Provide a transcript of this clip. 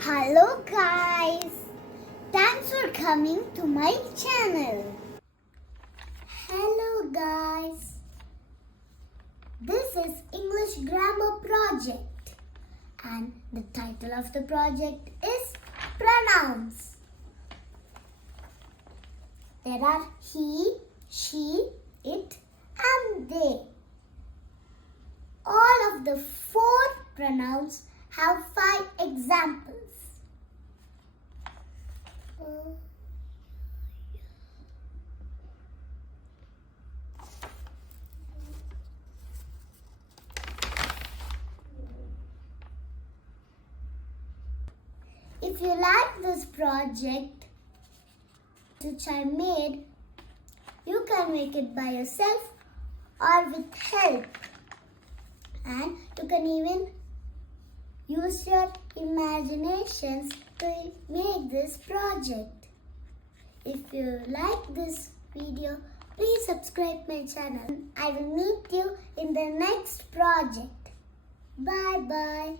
Hello guys, thanks for coming to my channel. Hello guys, this is English Grammar Project and the title of the project is Pronouns. There are he, she, it and they. All of the 4 pronouns have 5 examples. If you like this project which I made, you can make it by yourself or with help. And you can even use your imaginations to make this project. If you like this video, please subscribe my channel. I will meet you in the next project. Bye bye.